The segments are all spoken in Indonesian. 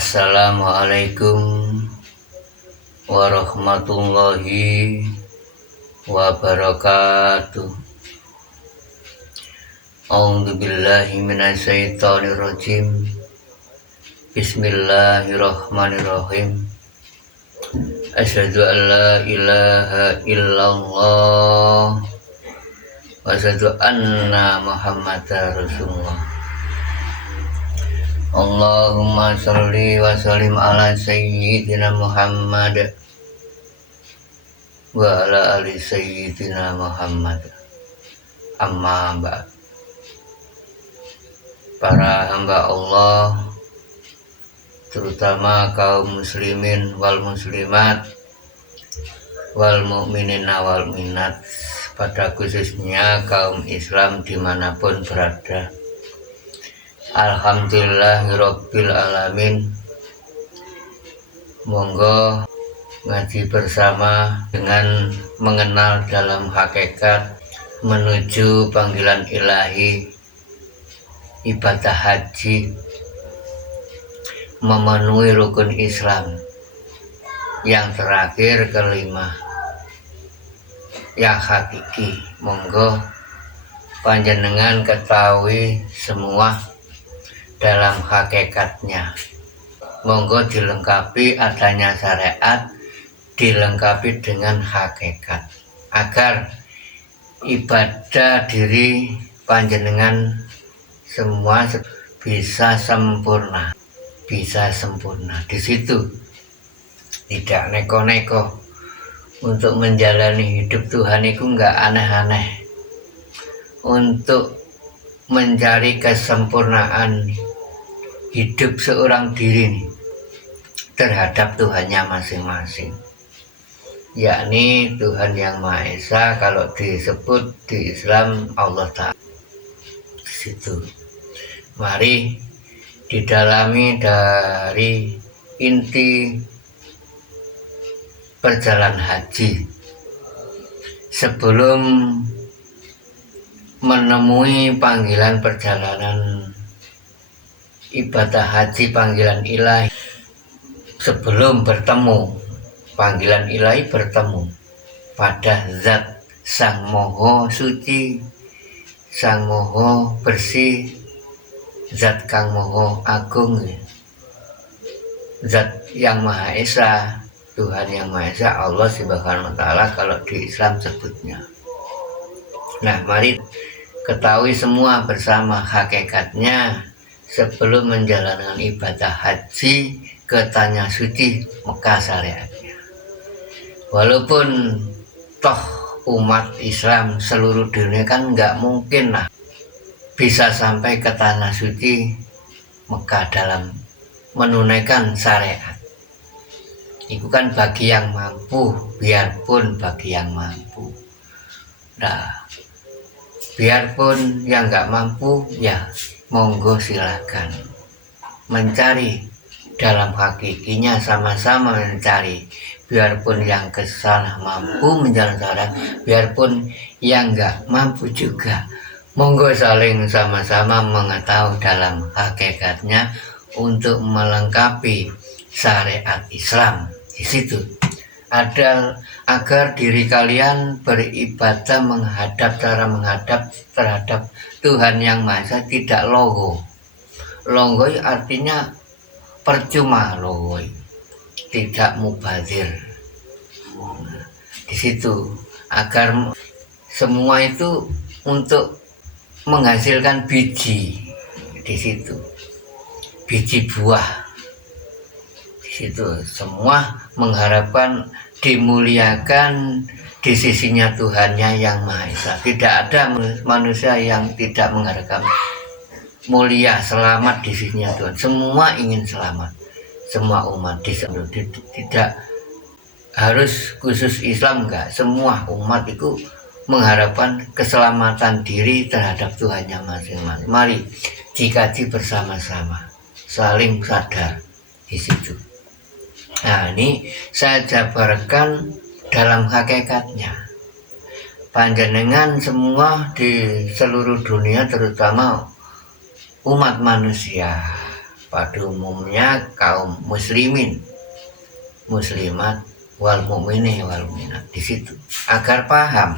Assalamualaikum warahmatullahi wabarakatuh. A'udzubillahi minasyaitonirrajim. Bismillahirrahmanirrahim. Asyhadu an la ilaha illallah wa asyhadu anna Muhammadar Rasulullah. Allahumma sholli wa sallim ala sayyidina Muhammad wa ala ali sayyidina Muhammad. Amma ba'd. Para hamba Allah, terutama kaum muslimin wal muslimat wal mu'minina wal minat, pada khususnya kaum Islam dimanapun berada, alhamdulillahirabbil alamin. Monggo ngaji bersama dengan mengenal dalam hakikat menuju panggilan ilahi ibadah haji, memenuhi rukun Islam yang terakhir kelima yang hakiki. Monggo panjenengan ketahui semua dalam hakikatnya. Monggo dilengkapi adanya syariat, dilengkapi dengan hakikat, agar ibadah diri panjenengan semua bisa sempurna, Di situ tidak neko-neko. Untuk menjalani hidup Tuhan itu enggak aneh-aneh. Untuk mencari kesempurnaan hidup seorang diri terhadap Tuhannya masing-masing, yakni Tuhan yang Maha Esa. Kalau disebut di Islam Allah Ta'ala. Di situ mari didalami dari inti perjalanan haji sebelum menemui panggilan perjalanan ibadah haji, panggilan ilahi. Sebelum bertemu panggilan ilahi, bertemu pada zat Sang Moho Suci, Sang Moho Bersih, zat Kang Moho Agung, zat yang Maha Esa, Tuhan yang Maha Esa, Allah Subhanahu wa Ta'ala kalau di Islam sebutnya. Nah, mari ketahui semua bersama hakikatnya sebelum menjalankan ibadah haji ke Tanah Suci Mekah syariatnya. Walaupun toh umat Islam seluruh dunia kan nggak mungkin lah bisa sampai ke Tanah Suci Mekah dalam menunaikan syariat. Itu kan bagi yang mampu, biarpun bagi yang mampu. Nah, biarpun yang nggak mampu, ya monggo silakan mencari dalam hakikinya, sama-sama mencari. Biarpun yang kesana mampu menjalankan syariat, biarpun yang nggak mampu juga, monggo saling sama-sama mengetahui dalam hakikatnya untuk melengkapi syariat Islam. Di situ ada agar diri kalian beribadah cara menghadap terhadap Tuhan yang Maha Esa tidak logo. Logo artinya percuma, logo tidak mubazir. Di situ agar semua itu untuk menghasilkan biji. Di situ biji buah. Di situ semua mengharapkan dimuliakan di sisinya Tuhannya yang Maha Esa. Tidak ada manusia yang tidak mengharapkan mulia, selamat di sisinya Tuhan. Semua ingin selamat, semua umat di seluruh. Tidak harus khusus Islam, enggak. Semua umat itu mengharapkan keselamatan diri terhadap Tuhannya masing-masing. Mari dikaji bersama-sama, saling sadar di situ. Nah, ini saya jabarkan dalam hakikatnya. Panjenengan semua di seluruh dunia, terutama umat manusia, pada umumnya kaum muslimin, muslimat, wal mukminin wal mukminat di situ agar paham.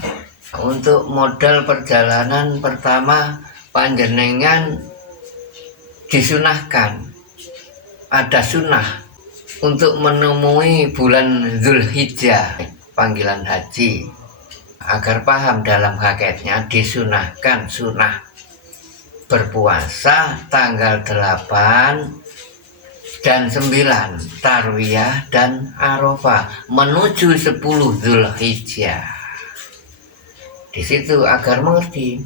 Untuk modal perjalanan pertama panjenengan disunahkan, ada sunnah untuk menemui bulan Dzulhijjah, panggilan haji. Agar paham dalam hakikatnya disunahkan sunnah berpuasa tanggal 8 dan 9 Tarwiyah dan Arafah menuju 10 Dzulhijjah. Di situ agar mengerti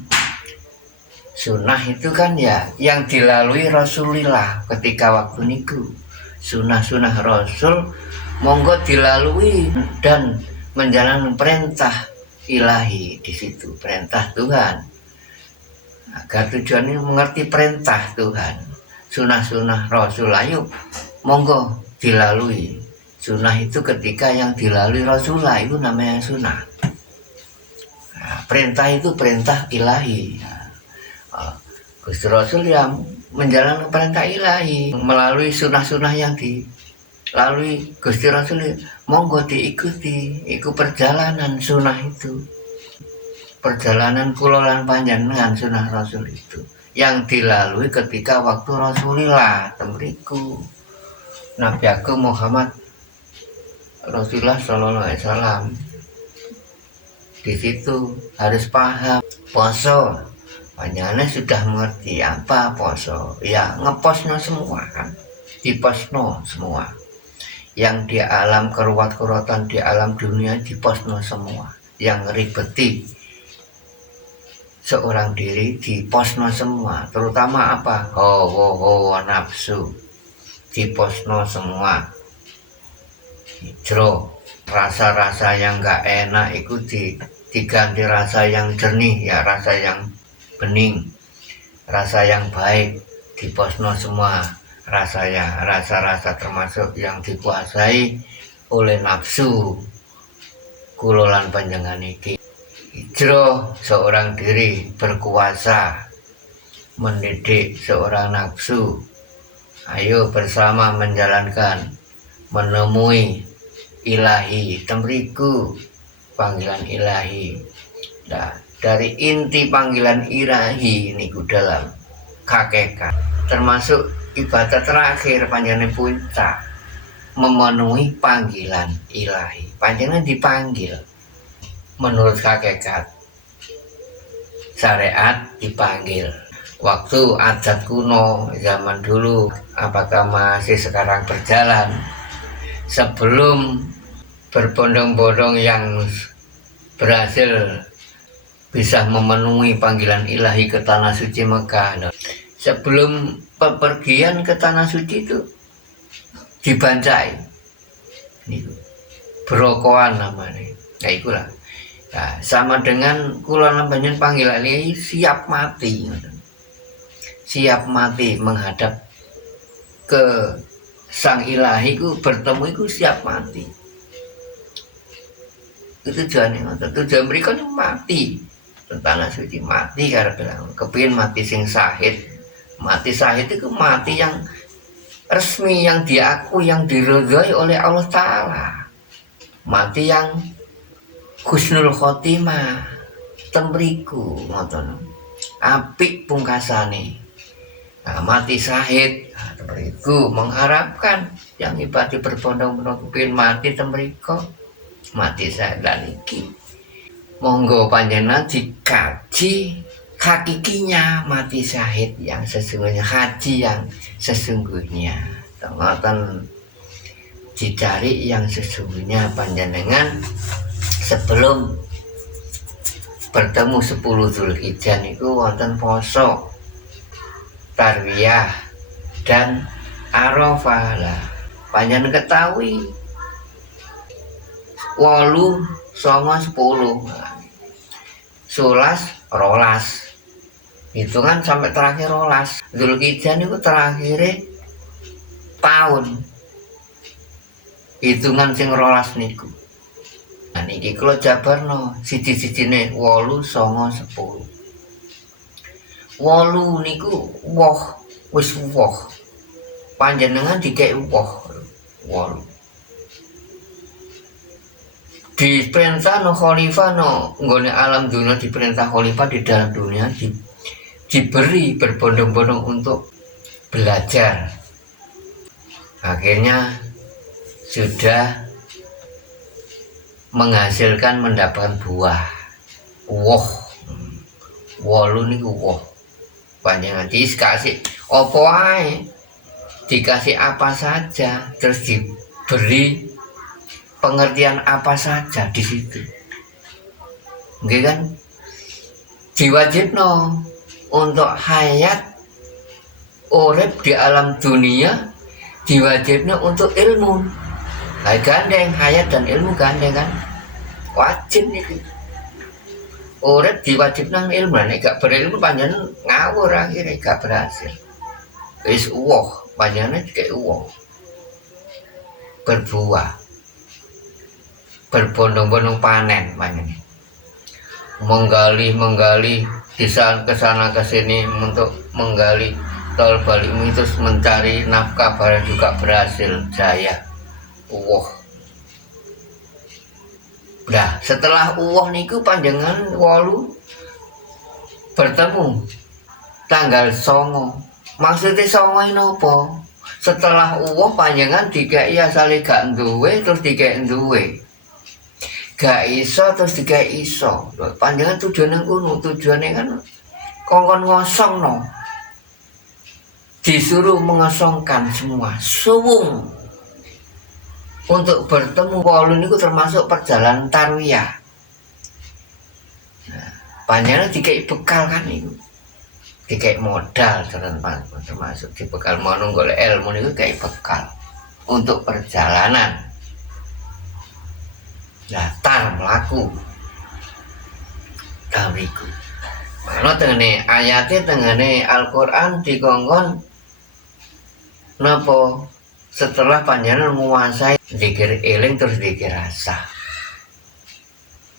sunnah itu kan ya yang dilalui Rasulullah ketika waktu niku. Sunnah-sunnah Rasul monggo dilalui dan menjalankan perintah ilahi di situ, perintah Tuhan. Agar tujuannya mengerti perintah Tuhan. Sunnah-sunnah Rasul ayo monggo dilalui. Sunnah itu ketika yang dilalui Rasulullah itu namanya sunnah. Nah, perintah itu perintah ilahi. Gusti Rasul yang menjalankan perintah ilahi melalui sunnah-sunnah yang dilalui Gusti Rasul, monggo diikuti. Ikut perjalanan sunnah itu, perjalanan kula lan panjenengan sunnah Rasul itu yang dilalui ketika waktu Rasulullah temriku Nabi Agung Muhammad Rasulullah Shallallahu Alaihi Wasallam. Di situ harus paham poso. Panjenengan sudah mengerti apa poso, ya ngeposno semua kan, diposno semua. Yang di alam keruat-keruatan di alam dunia diposno semua. Yang ribeti seorang diri diposno semua, terutama apa? Hawa nafsu diposno semua. Hijro, rasa-rasa yang gak enak itu diganti rasa yang jernih, ya rasa yang bening, rasa yang baik diposno semua. Rasa-rasa termasuk yang dikuasai oleh nafsu kula lan panjenengan iki. Hijrah seorang diri berkuasa mendidik seorang nafsu. Ayo bersama menjalankan menemui ilahi temriku, panggilan ilahi. Nah, dari inti panggilan ilahi niku dalam hakikat termasuk ibadah terakhir panjenengan puncak memenuhi panggilan ilahi. Panjenengan dipanggil menurut hakikat syariat, dipanggil. Waktu adat kuno zaman dulu, apakah masih sekarang berjalan, sebelum berbondong-bondong yang berhasil bisa memenuhi panggilan ilahi ke tanah suci Mekah. Sebelum pepergian ke tanah suci itu dibancai, berokoan namanya. Nah itulah. Nah, sama dengan kula panjenengan panggilan ilahi siap mati, siap mati menghadap ke sang ilahi ku, bertemu itu siap mati. Itu tujuannya, tujuan mereka ini mati tanah suci, mati karena bilang kepingin mati sing sahid. Mati sahid itu mati yang resmi, yang diakui, yang diridhoi oleh Allah Ta'ala. Mati yang husnul khotimah temriku ngoten, apik pungkasane. Nah, mati syahid temriku mengharapkan yang ibadah berbondong-bondong kepingin mati temriku, mati syahid lan iki. Monggo panjenengan dikaji hakikinya mati syahid yang sesungguhnya, haji yang sesungguhnya. Ngoten dicari yang sesungguhnya panjenengan sebelum bertemu 10 Dzulhijjah niku wonten poso Tarwiyah dan Arafah. Lah panjenengan ketahui 8 sama 10 11 rolas hitungan sampai terakhir rolas. Dzulhijjah niku terakhir tahun hitungan sing rolas niku. Nah niki kula jabarno siji-sijine 8 sama 10. 8 niku woh, wis woh panjenengan dikei woh. Diperintah no khalifah no nggone alam dunia, diperintah khalifah di dalam dunia diberi berbondong-bondong untuk belajar. Akhirnya sudah menghasilkan mendapatkan buah. Wolu niku woh. Panjenengan dikasih apa ae, dikasih apa saja, terus diberi pengertian apa saja di situ. Nggih kan? Diwajibno untuk hayat urip di alam dunia, diwajibno untuk ilmu. Gandeng hayat dan ilmu gandeng kan? Wajib nih. Urip diwajibno ilmu, nek gak berilmu panjenengan ngawur akhirnya gak berhasil. Wis uwoh, panjenengan kayak uwoh. Berbuah. Berbondong-bondong panen panjenengan. Menggali kesana kesini untuk menggali tol balik terus mencari nafkah, barang juga berhasil jaya. Nah, setelah niku panjenengan wolu bertemu tanggal 9. Maksudnya 9 ini apa? Setelah panjenengan dikei asale gak duwe terus dikei duwe. Gak iso terus dikei iso. Panjenengan tujuane ngono, tujuane kan kongkon ngosong no. Disuruh mengosongkan semua, suwung. Untuk bertemu wolu niku termasuk perjalanan tarwiyah. Nah, panjenengan dikei bekal kan itu. Dikei modal termasuk dibekal mono golek ilmu niku kayak bekal untuk perjalanan. Datar melaku tariku. Mana tengene ayatnya tengene Al-Quran dikongkon napa setelah panjenengan menguasai zikir eling terus zikir rasa.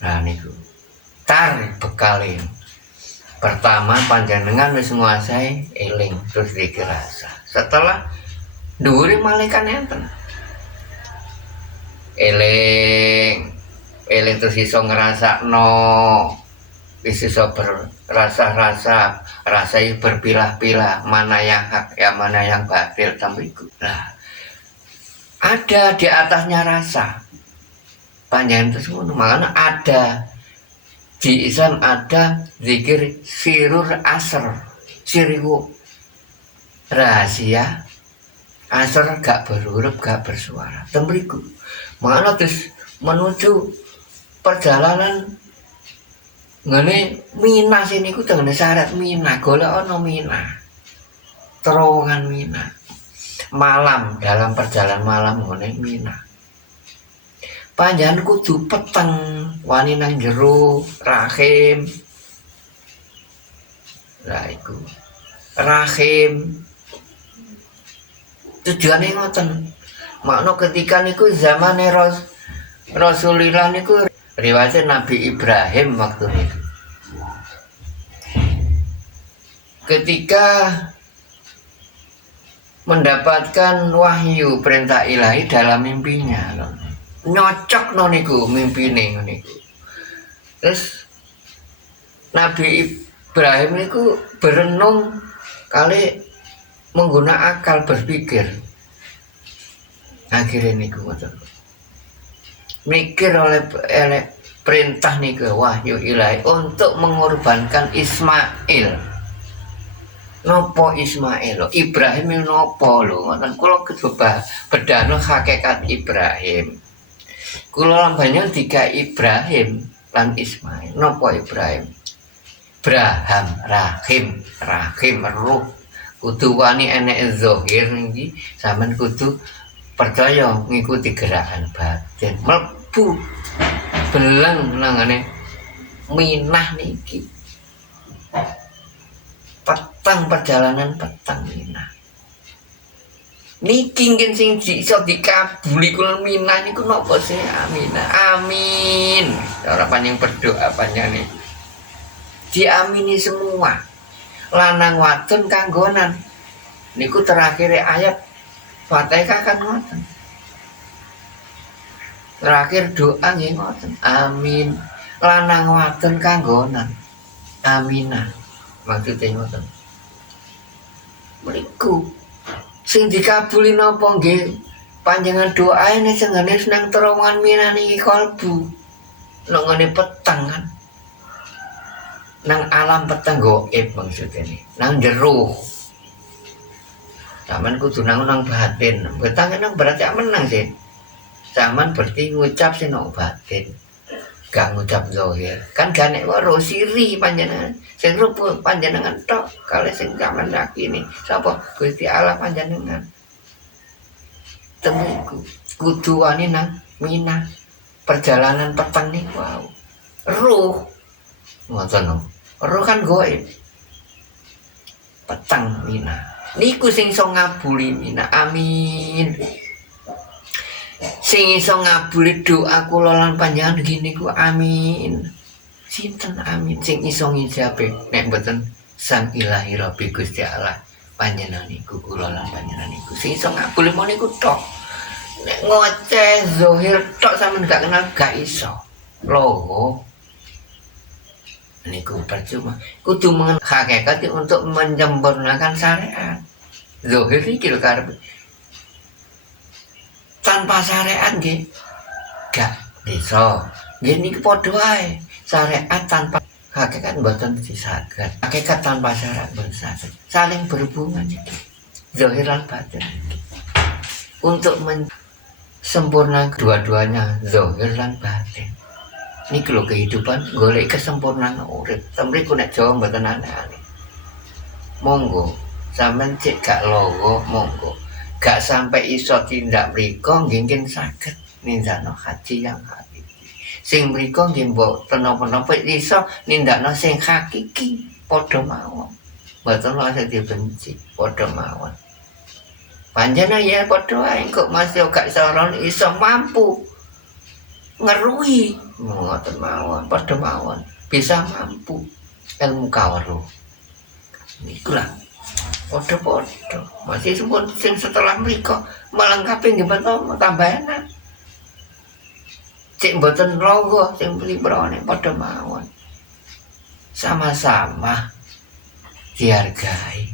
Nah niku tar bekalin. Pertama panjenengan wis menguasai eling terus zikir rasa. Setelah dhuwure malaikat enten. Eling terus iso ngrasakno, wis iso berrasa-rasa, rasai berpilah-pilah mana yang hak ya mana yang batil sampai itu. Nah, ada di atasnya rasa. Panjang itu semua, makanya ada di Islam ada zikir sirur asr, siriku rahasia asr gak berhuruf gak bersuara. Tembriku, makanya terus menuju perjalanan ngene Mina sini ku tengene syarat Mina, golek ana Mina. Terowongan Mina. Malam dalam perjalanan malam ngene Mina. Panjenengan kudu peteng wani nang jero rahim. Lah iku. Rahim. Tujuane ngoten. Makna ketika niku zamane Rasulullah niku riwayat Nabi Ibrahim waktu itu. Ketika mendapatkan wahyu perintah ilahi dalam mimpinya, nyocok niku mimpine niku. Terus Nabi Ibrahim niku berenung kali menggunakan akal berpikir. Akhirnya niku ngoten. Mikir oleh perintah nih ke wahyu ilahi untuk mengorbankan Ismail. Nopo Ismail? Ibrahim nopo lho? Ngoten kula coba bedano hakikat Ibrahim. Kula lambane tiga Ibrahim lan Ismail. Nopo Ibrahim? Rahim ruh. Kudu wani enek zahir niki sampean kudu percaya ngikuti gerakan batin. Mlebu beleng nangane Minah niki. Petang perjalanan petang Minah. Niki ngen sing iso dikabuli kula Minah niku napa sih? Amin. Ora panjang berdoa panjang nih. Diamini semua. Lanang wadon kanggonan. Niku terakhir ayat Fatihah kan ngoten. Terakhir doa nggih ngoten. Amin. Lanang wadon kanggonan. Aminah. Maksudnya ngoten. Mriku sing dikabuli napa nggih panjenengan doae nek senengane nang terowongan minah niki kalbu. Nek ngene peteng kan. Nang alam peteng gaib maksudnya ini. Nang jero. Zaman kudu nang batin. Betang nang berarti menang sih. Zaman berarti ngucap sih nang batin. Gak ngucap zahir. Kan gak nek waro siri panjenengan. Sing rupa panjenengan tok. Kalau sing zaman ini sapa Gusti Allah panjenengan. Temuku kudu wani nang minah. Perjalanan petang nih wow. Ruh. Ngoten no. Ruh kan gaib. Petang minah. Niku sing iso ngabuli minah. Amin. Sing iso ngabuli doa kula lan panjenengan gini ku amin. Sinten amin sing iso ngijabe nek mboten Sang Ilahi Rabbi Gusti Allah panjenengan niku kula lan panjenengan niku sing iso ngabuli mon niku tok. Nek ngoceh zahir tok sampean gak kenal gak iso. Loh. Niku percuma. Kudu hakikat untuk menyempurnakan syariat. Zahir iki lho karep. Tanpa syariat nggih gak bisa. Nggih niki padha wae. Syariat tanpa hakikat mboten disaged. Hakikat tanpa syariat mboten saged. Saling berhubungan iki. Zahir lan batin. Untuk sempurna dua-duanya zahir lan batin. Niki lho kehidupan golek kesempurnaan urip. Temriku nek Jawa mboten aneh-aneh. Monggo sampean cek gak logo monggo. Gak sampai iso tindak mriko nggih saged nindakno haji yang hakiki. Sing mriko nggih mboten napa-napa iso nindakno sing hakiki padha mawon. Mboten ora dibenci padha mawon. Panjenengan ya padha wae kok masih gak iso mampu ngeruhi ngoten mawon padha mawon bisa mampu ilmu kawruh niku lah padha-padha masih sing setelah mriko melengkapi nggih mboten tambah enak cek mboten logo sing librone padha mawon sama-sama dihargai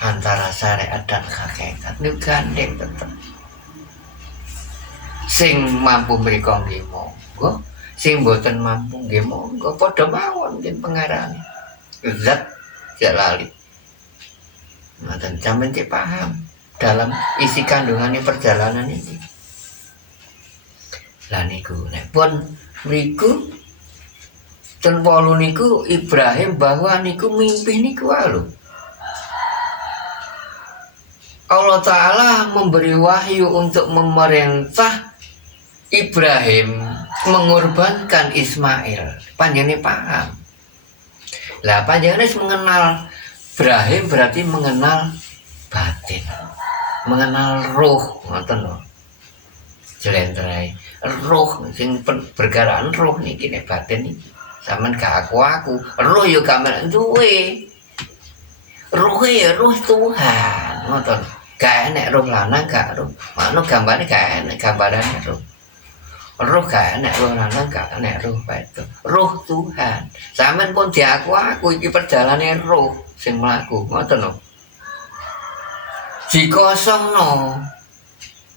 antara syariat dan hakikat niku gandeng tetep. Sing mampu mriko nggih monggo, sing mboten mampu nggih monggo padha mawon nggih pengarane. Zat jalali. Ngoten sampeyan cek paham dalam isi kandungannya perjalanan ini. Lah niku nek pun mriku ten 8 niku Ibrahim bahwa niku mimpi niku lho. Allah Ta'ala memberi wahyu untuk memerintah Ibrahim mengorbankan Ismail. Panjenengan paham. Lah panjenengan mengenal Ibrahim berarti mengenal batin, mengenal roh, ngoten lho. Jelentrai roh sing bergaraan roh niki nek batin niki. Sampeyan gak aku, roh yo gak duwe. Roh ya roh Tuhan, ngoten. Gak enek roh lanang gak roh. Mano gambare gak enek gambarane roh. Roh gak enek roh lanang gak enek roh wedok. Roh Tuhan. Sampeyan pun diaku iki perjalanan roh sing mlaku, ngoten lho. Dikosongno.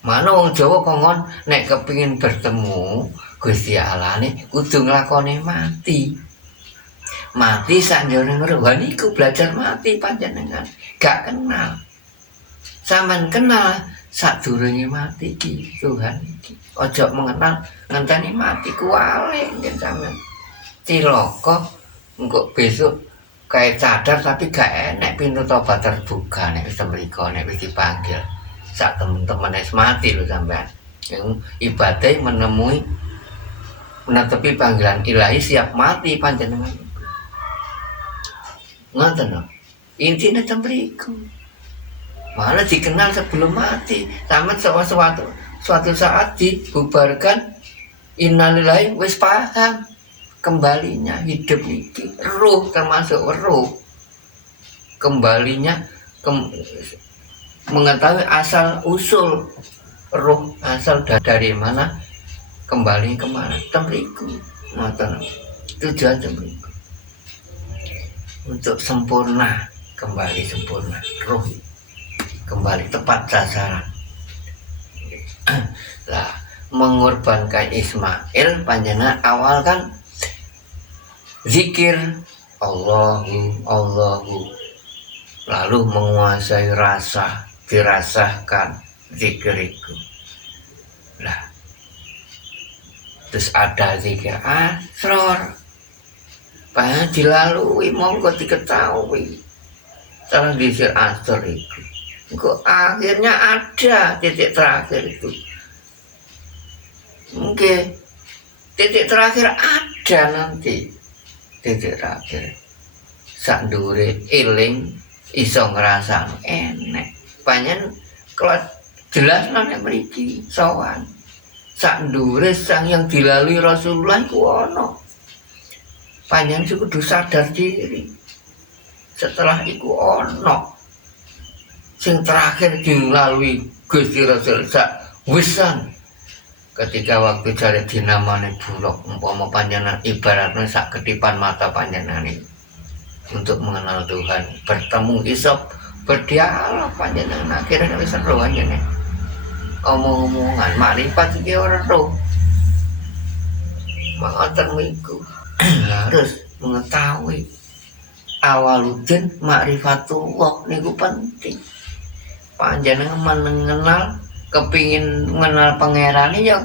Mano wong Jawa kongkon nek kepengin bertemu Gusti Allah ne kudu nglakoni mati. Mati sakjane roh niku belajar mati panjenengan. Gak kenal. Sampeyan kenal sadurunge mati iki Tuhan iki. Ojo mengenal ngenteni mati kuwale ngen sampeyan. Cilaka engko besok kae sadar tapi gak enek pintu tobat terbuka nek wis mriko nek wis dipanggil. Sak temen-temen wis mati lho sampeyan. Ibadah menemui menetepi panggilan ilahi siap mati panjenengan. Ngoten lho. Intine temriku. Malah dikenal sebelum mati. Sama suatu saat dibubarkan. Innalillahi wis paham kembalinya hidup iki roh termasuk roh kembalinya mengetahui asal usul roh, asal dari mana, kembali kemana, temriku ngoten. Tujuan temriku untuk sempurna, kembali sempurna, roh kembali tepat sasaran. Lah mengorbankan Ismail panjenengan awal kan zikir Allahu, lalu menguasai rasa, dirasakan zikir itu. Lah terus ada zikir asror, banyak dilalui, monggo diketahui setelah zikir asror itu. Kok akhirnya ada titik terakhir itu. Mungkin titik terakhir ada nanti. Titik terakhir sak ndure eling iso ngrasakno enek. Panjen kalau jelas nek mriki sowan. Sak ndure sang yang dilalui Rasulullah iku ana. Panjen kudu sadar diri. Setelah iku ana sing terakhir dilalui Gusti Rasul sak wisan. Ketika waktu jari dinamane bulog, umpama panjenengan ibaratnya sak kedipan mata panjenengan ini untuk mengenal Tuhan, bertemu isop, berdialog panjenengan akhirnya wis seru aja nih. Omong-omongan makrifat iki ora roh. Mangoten miku harus mengetahui awaludin makrifatullah niku penting. Panjenengan mengenal, kepingin mengenal pangeran ya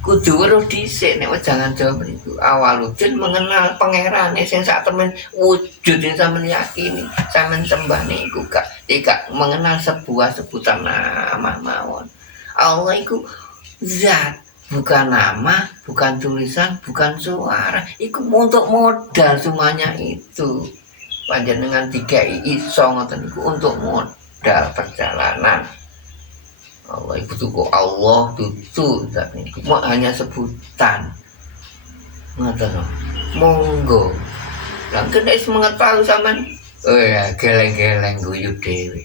kudu weruh dhisik nek jangan jawab niku. Awaludin mengenal pangeran sing sak temen wujud sing sampeyan yakini, sampeyan sembah niku gak mengenal sebuah sebutan nama mawon. Allah itu zat, bukan nama, bukan tulisan, bukan suara. Itu untuk modal semuanya itu. Panjenengan tiga iso ngoten iku untuk modal perjalanan. Allah itu kok Allah tutu zat niku hanya sebutan. Ngoten lho. Monggo. Lah kena is mengetahui sampean. Oh ya, geleng-geleng guyu dhewe.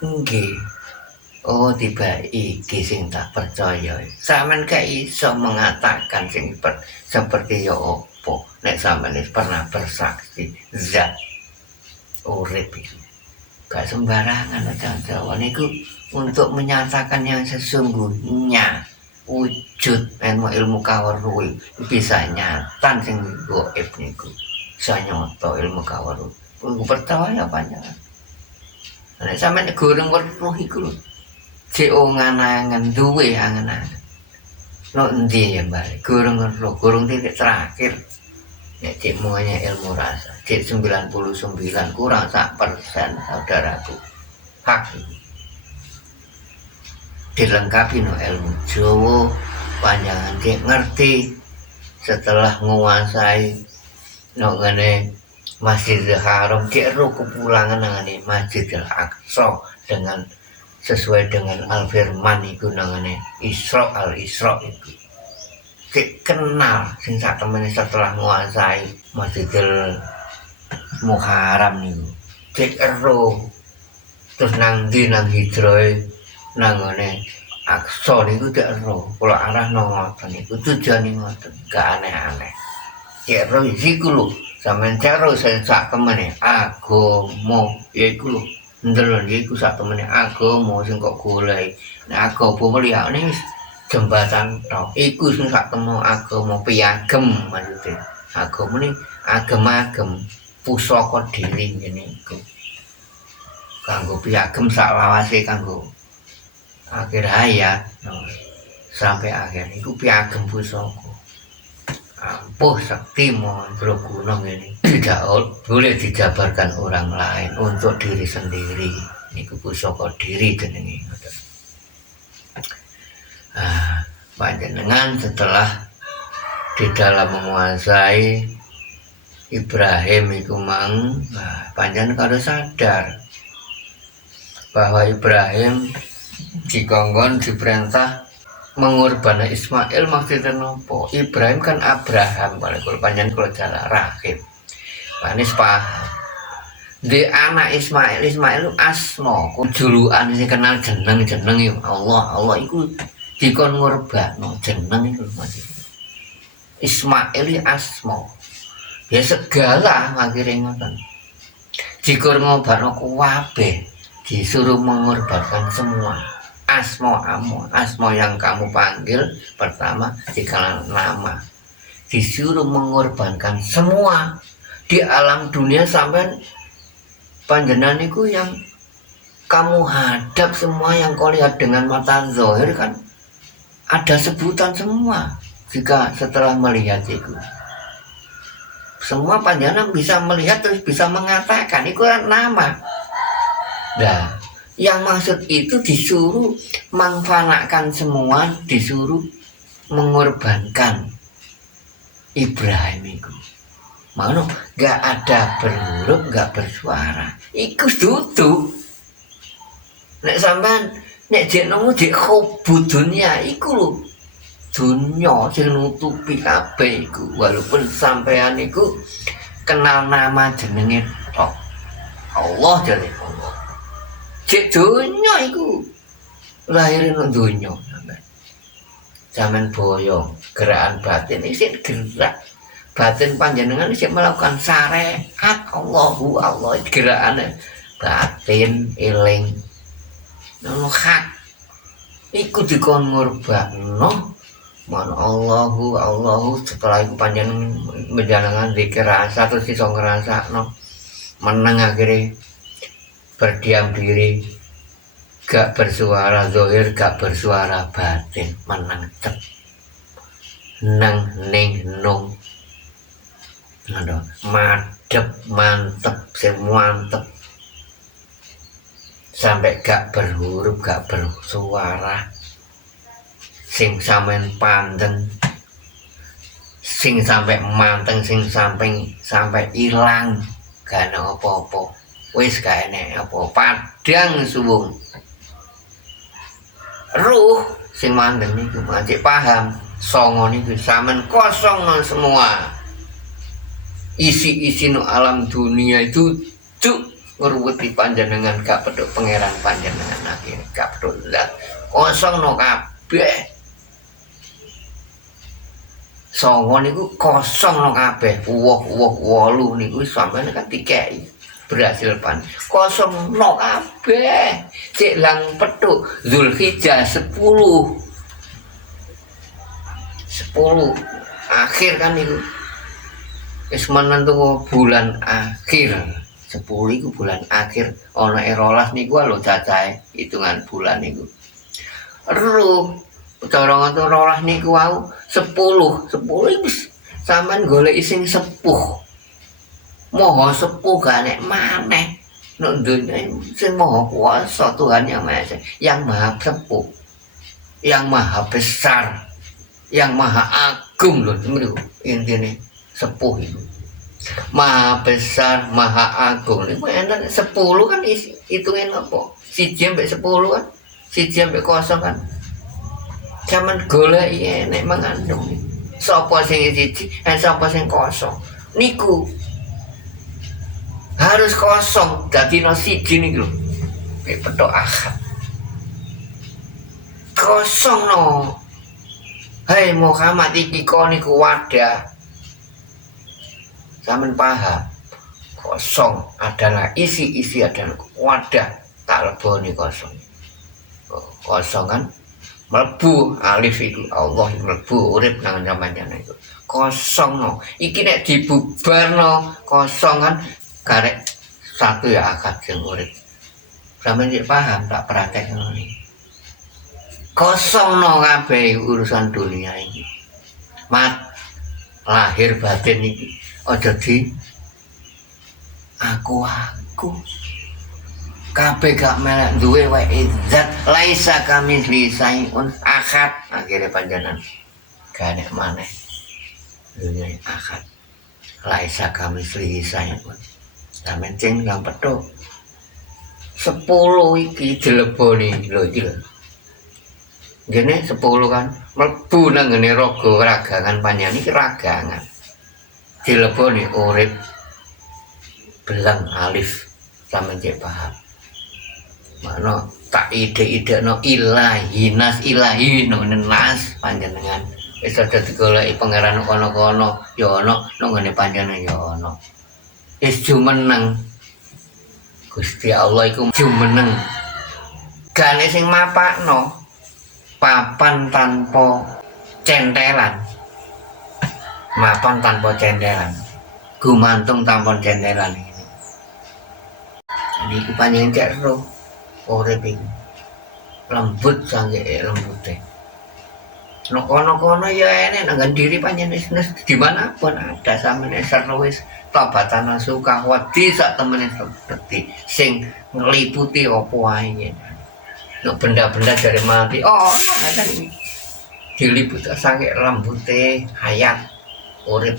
Nggih. Oh tiba iki sing tak percaya. Sampeyan gak iso mengatakan sing seperti ya opo nek sampeyan pernah bersaksi zat urip iki. Gak sembarangan Jawa niku untuk menyatakan yang sesungguhnya wujud ilmu kaweruh bisa nyata sing gaib niku. Bisa nyoto ilmu kaweruh. Percaya panjenengan. Nek sampeyan goreng weruh iku lho. CO nganangan duwe angen-angen. No endi ya Mbak? Gurung titik terakhir. Nek cek muanya ilmu rasa. Cek 99 kurang 1% saudaraku. Hak ini. Dilengkapi no ilmu Jawa, panjangan cek ngerti setelah menguasai no ngene Masjidil Haram cek ro kepulangan ngene Masjidil Aqsa dengan sesuai dengan Al-Firman itu namanya Isra al-Isra itu. Kenal sing sak temene setelah menguasai Masjidil Muharram niku. Cek ero terus nang hijroe nang ngene Aqsa niku cek ero. Kula arah nang ngoten niku tujuane ngoten, gak aneh-aneh. Cek ero iku lho, sampeyan cek ero sing sak temene agama yaiku lho. Ndelok iku sak temene agama sing kok golek. Nek agama liyane wis jembatan tok. Iku sing sak temene agama piagem maksude. Agama ni agem-agem pusaka diri ngene iku. Kanggo piagem sak lawase kanggo akhir hayat sampai akhir iku piagem pusaka. Ampuh sakti mantra gunung ini tidak boleh dijabarkan orang lain, untuk diri sendiri. Niku pusaka diri jenenge. Panjenengan setelah di dalam menguasai Ibrahim iku mang, panjenengan harus sadar bahwa Ibrahim dikongkon diperintah mengorbankan Ismail maksudnya nopo. Ibrahim kan Abraham, kalau panjang kalau jalan rahim. Panis paham. di anak Ismail itu asma julukan sing kenal jeneng Allah iku dikon ngorbakno jeneng iku Mas. Ismail asma ya segala akhirnya ngoten dikur ngobarno kabeh disuruh mengorbankan semua asma yang kamu panggil pertama dikala nama disuruh mengorbankan semua di alam dunia sampai panjenengan itu yang kamu hadap semua yang kau lihat dengan mata zahir kan ada sebutan semua jika setelah melihat itu semua panjenengan bisa melihat terus bisa mengatakan itu kan nama. Nah yang maksud itu disuruh mengfanakan semua disuruh mengorbankan Ibrahim itu mana gak ada berhuruf gak bersuara iku dudu nek sampean nek jenengmu jek hobi dunia iku lho dunya sing nutupi kabeh iku walaupun sampean iku kenal nama jenenge tok Allah jare Allah jek dunya iku lahir nang dunya sampean zaman boyo gerakan batin iki gerak batin panjenengan sih melakukan syariat Allah gerakan batin eling nono hak iku dikon ngorbakno man Allahu setelah itu panjenengan menjalankan zikir rasa terus iso ngrasakno meneng akhirnya berdiam diri gak bersuara zahir gak bersuara batin meneng cep nang ning nung madep mantep semantep sampai gak berhuruf gak bersuara sing sampean pandeng sing sampai manteng sing sampai ilang gak ana apa-apa wis gak enek apa padang suwung ruh sing mandeng niku macet paham songo niku sampean kosong semua isi no alam dunia itu cuk ngeruweti panjenengan gak peduk pangeran panjenengan akhirnya gak peduk zat kosong no kabeh songo niku kosong no kabeh wolu niku sampeyan kan dikei berhasil pan kosong no kabeh cek lang peduk Zulhijjah 10 akhir kan niku wis menentu bulan akhir 10 itu bulan akhir ana 12 niku lho cacahe hitungan bulan niku ru cara ngono 12 niku wau 10 iku sampean golek sing sepuh moho sepuh gak nek maneh nek dunya sing maha kuasa Tuhan yang maha sepuh yang maha besar yang maha agung lho niku intine sepuh itu maha besar maha agung niku enten 10 kan hitungin apa 1 sampai 10 kan 1 sampai 0 kan zaman golek enek mengandung sapa sing 1 sapa sing 0 niku harus 0 dadi no 1 niku lho petok akad 0 no hei Muhammad iki kok niku wadah sampean paham 0 adalah isi adalah wadah tak leboni 0 kan mlebu alif itu Allah mlebu urip nang jaman-jaman itu 0 no iki nek dibubarno 0 kan karek 1 ya akad sing urip sampeyan sik paham tak praktekno iki 0 no kabeh urusan dunia ini mat lahir batin iki aja di aku kabeh gak melek duwe wae zat laisa kami lisaiun akad akhirnya panjenengan gak nek maneh dunia akad laisa kami lisaiun sampeyan cing lang petuk 10 iki dileboni lho iki lho ngene 10 kan mlebu nang ngene raga ragangan panjenengan iki ragangan dileboni urip belang alif sampeyan cek paham. Makna tak ide-ide no ilahi nas ilahi no nas panjenengan wis aja digoleki pangeran kono-kono ya ana nang ngene panjenengan ya ana. Wis jumeneng Gusti Allah iku jumeneng. Gane sing mapakno papan tanpa centelan. Mapan tanpa centelan. Gumantung tanpa centelan ini. Jadi iku panjenengan cek roh urip iki. Lembut sange lembute. Nek kono-kono ya enek nang diri panjenengan dimanapun ada sampeyan seru wis tobatan suka wedi sak temene seperti sing ngliputi apa wae ngene. Nek benda-benda dari mati ono ngaten iki. Diliput sange lembute hayat urip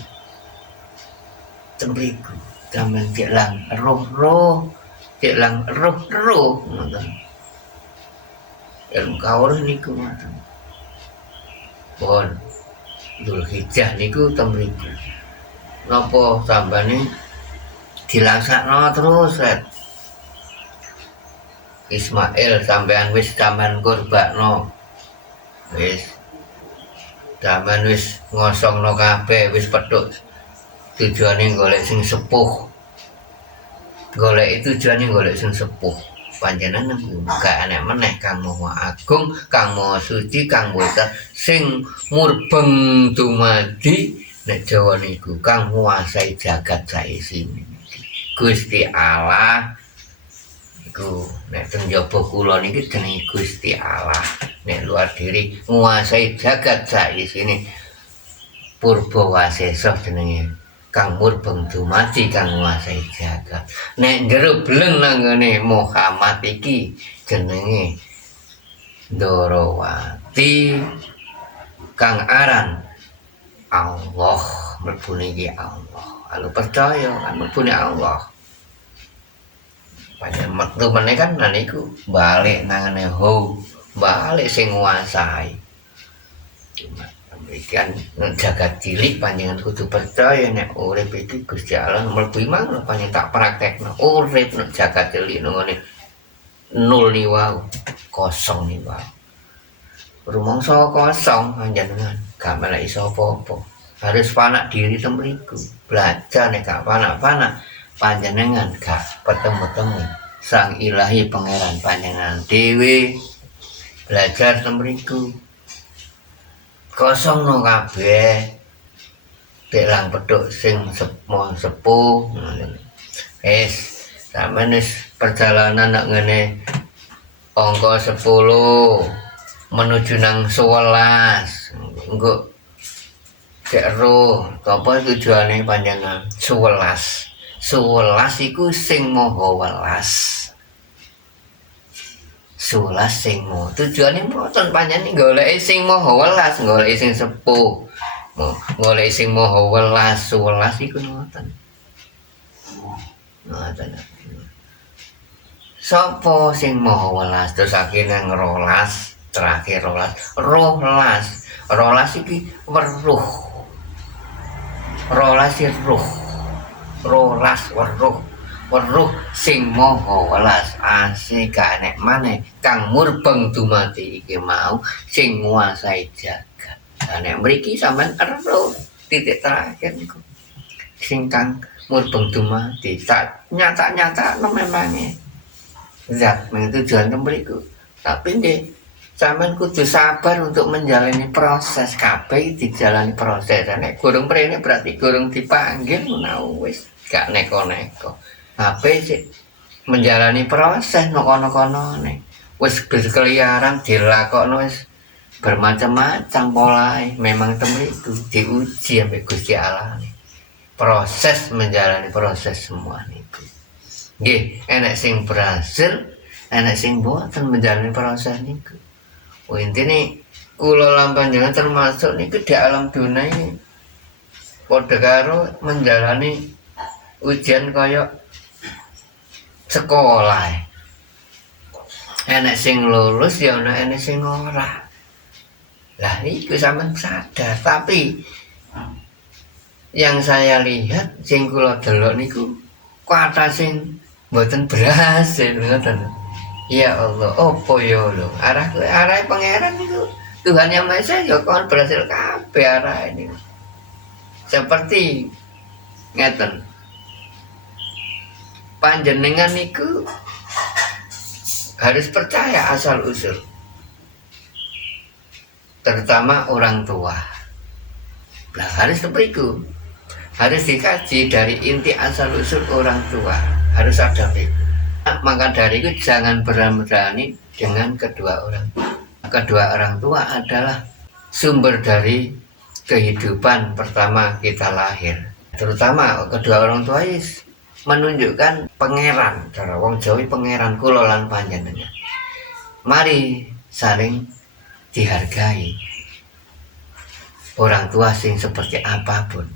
temriku sampeyan jelang roh-roh jelang roh-roh ngoten. Ilmu kawruh niku ngoten. Pun Dzulhijjah niku temriku. Napa sambane dilaksakno terus Red. Ismail sampean wis sampean kurbakno. Wis sampean wis ngosongno kabeh wis pedhuk. Tujuane golek sing sepuh. Golek tujuane golek sing sepuh. Panjenengan gak enek meneh Kang Maha Agung, Kang Maha Suci, Kang Bocah sing murbeng dumadi nek Jawa niku kang nguasai jagat saisine. Gusti Allah iku nek teng jaba kula niki jenenge Gusti Allah, nek luar diri nguasai jagat saisine. Purbawasesa jenenge kang murbeng dumadi kang nguasai jagat. Nek jero bleng nang ngene Muhammad iki jenenge Ndorowati kang aran Allah, mlebune iki Allah. Kalau percaya kan mlebune Allah. Padahal metu meneh kan niku balik nang ngene ho, balik sing nguasai. Demikian jagat cilik panjenengan kudu percaya nek urip iki Gusti Allah mlebu mang panjenengan tak praktekno urip nek jagat cilik ngene nol ni wae kosong ni wae rumangsa kosong panjenengan gak melek iso apa-apa harus panak diri temriku belajar nek gak panak-panak panjenengan gak ketemu-temu Sang Ilahi Pangeran panjenengan dhewe belajar temriku kosong no kabeh telang pedhuk sing sepuh sampeyan wis perjalanan nak ngene angka 10 menuju nang 11 engko cek ro apa tujuane panjenengan 11 iku sing maha welas 11 sing mau tujuane mboten panjenengan goleki sing maha welas goleki sing sepuh goleki sing maha welas 11 iku ngoten sapa sing maha welas terus akhirnya ngerolas terakhir rolas iki weruh rolas weruh sing maha welas asih gak enek maneh kang murbeng dumadi iki mau sing nguasai jagat. Lah nek mriki sampean eruh titik terakhir niku sing kang murbeng dumadi tak nyata memangnya zat tujuan temriku. Tapi nggih sampean kudu sabar untuk menjalani proses kabeh dijalani proses. Nek gurung mrene berarti gurung dipanggil menawa wis gak neko-neko. Kabeh sik menjalani proses kono-konone. Wis berkeliaran dilakokno wis bermacam-macam polahe. Memang temriku diuji ambek Gusti Allah. Proses menjalani proses semua niku. Nggih, enek sing berhasil, enek sing boten menjalani proses niku. Intine kula lan panjenengan termasuk niku di alam dunia ini padha karo menjalani ujian kaya sekolah. Enek sing lulus ya ana enek sing ora. Lah iku sampean sadar, tapi yang saya lihat sing kula delok niku kata sing mboten berhasil ngoten. Ya Allah, opo yo lho. Arah pangeran itu Tuhan Yang Maha Esa ya kon berhasil kabeh arah ini. Seperti ngeten. Panjenengan niku harus percaya asal usul. Terutama orang tua. Nah, harus seperti itu. Harus dikaji dari inti asal usul orang tua. Harus ada itu. Maka dari itu jangan berani dengan kedua orang tua. Kedua orang tua adalah sumber dari kehidupan pertama kita lahir. Terutama kedua orang tua menunjukkan pangeran. Cara wong Jawa pangeran kula lan panjenengan. Mari saling dihargai. Orang tua sing seperti apapun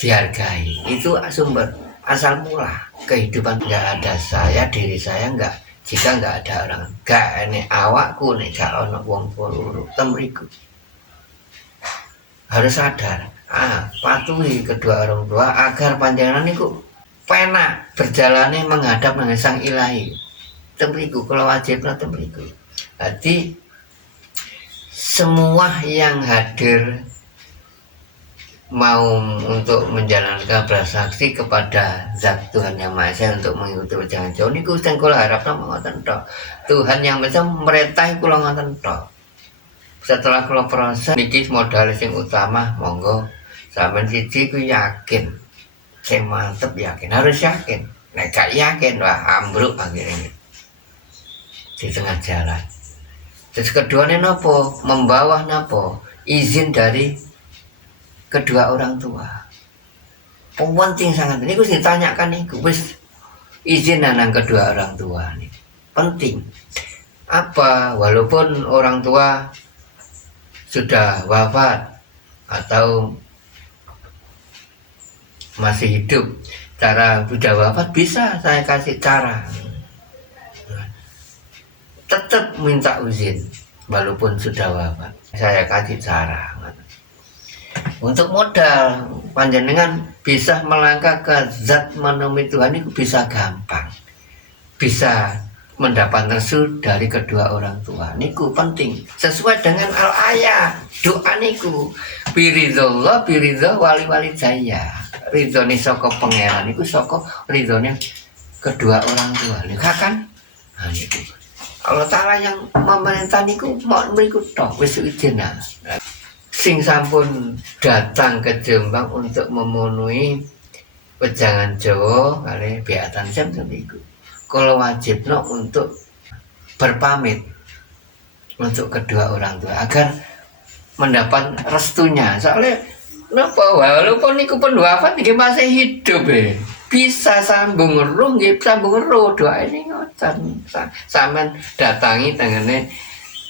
dihargai. Itu sumber asal mula kehidupan. Nggak ada saya, diri saya nggak, jika nggak ada orang, nggak ini awakku nih gak ono wong loro temriku. Harus sadar, patuhi kedua orang tua agar panjenengan niku penak berjalane menghadap dengan Sang Ilahi. Temriku kalau wajibnya temriku. Jadi semua yang hadir mau untuk menjalankan bersaksi kepada Zat Tuhan Yang Maha Esa untuk mengikuti perjalanan jauh niku sing kula harapna ngoten tok. Tuhan Yang Maha Esa merintahi kula ngoten tok. Setelah kula proses niki modal sing utama monggo sampean siji ku yakin. Sing mantep yakin, harus yakin. Nek gak yakin wah ambruk akhirnya di tengah jalan. Terus keduanya nopo? Membawa nopo? Izin dari kedua orang tua. Penting sangat. Ini harus ditanyakan nih, wis izin nang kedua orang tua nih. Penting. Apa? Walaupun orang tua sudah wafat atau masih hidup, cara sudah wafat bisa saya kasih cara. Tetap minta izin walaupun sudah wafat. Saya kasih cara. Untuk modal panjenengan bisa melangkah ke zat menemui Tuhan itu bisa gampang. Bisa mendapat restu dari kedua orang tua. Niku penting. Sesuai dengan al-ayat. Doa niku. Biridullah biridullah wali-wali jaya. Ridhone saka pangeran niku saka ridhone kedua orang tua. Lihat kan? Nah niku. Allah Ta'ala yang memerintah niku mau mriku tok wis izin. Sing sampun datang ke Jombang untuk memenuhi wejangan Jawa kali biatan jam niku. Kalau wajibno untuk berpamit untuk kedua orang tua agar mendapat restunya. Soalnya napa walaupun niku pun wafat niki masih hidup bisa sambung roh nggih sambung roh doa ini ngoten. Sampeyan datangi tengene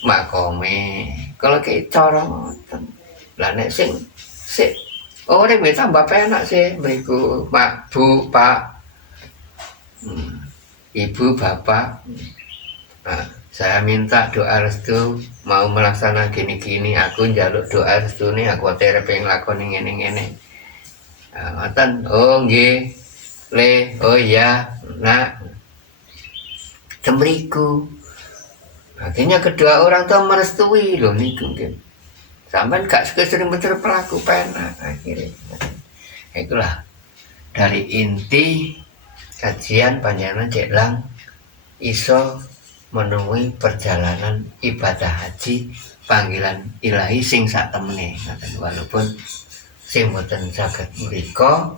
makome. Kalau kayak cara ngoten. Lah nek sing urip tambah penak sih mriku Pak Bu Pak Ibu Bapak. Nah, saya minta doa restu mau melaksanakan gini-gini, aku njaluk doa restu nih aku tere pengen lakoni ngene-ngene. Ngoten, oh nggih. Le, oh iya, nak. Temriku. Akhirnya kedua orang tua merestui loh niku nggih. Sampai gak sering bener pelaku penak akhirnya. Itulah dari inti kajian panjenengan Deklang iso menemui perjalanan ibadah haji panggilan ilahi sing sak temene. Walaupun sing boten saged mriko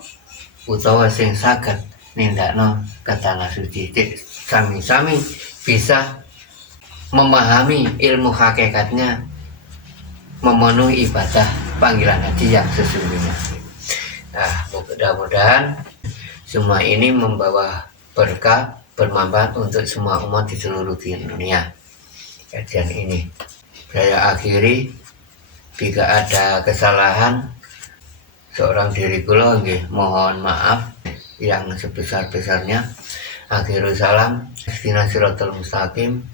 utawa sing saged nindakno ke tanah suci, sami-sami bisa memahami ilmu hakikatnya memenuhi ibadah panggilan haji yang sesungguhnya. Nah, mudah-mudahan semua ini membawa berkah, bermanfaat untuk semua umat di seluruh dunia. Kajian ini saya akhiri. Jika ada kesalahan seorang diri kula nggih mohon maaf yang sebesar-besarnya. Akhirul salam, ihdinas siratal mustaqim.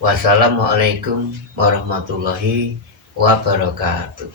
Wassalamualaikum warahmatullahi wabarakatuh.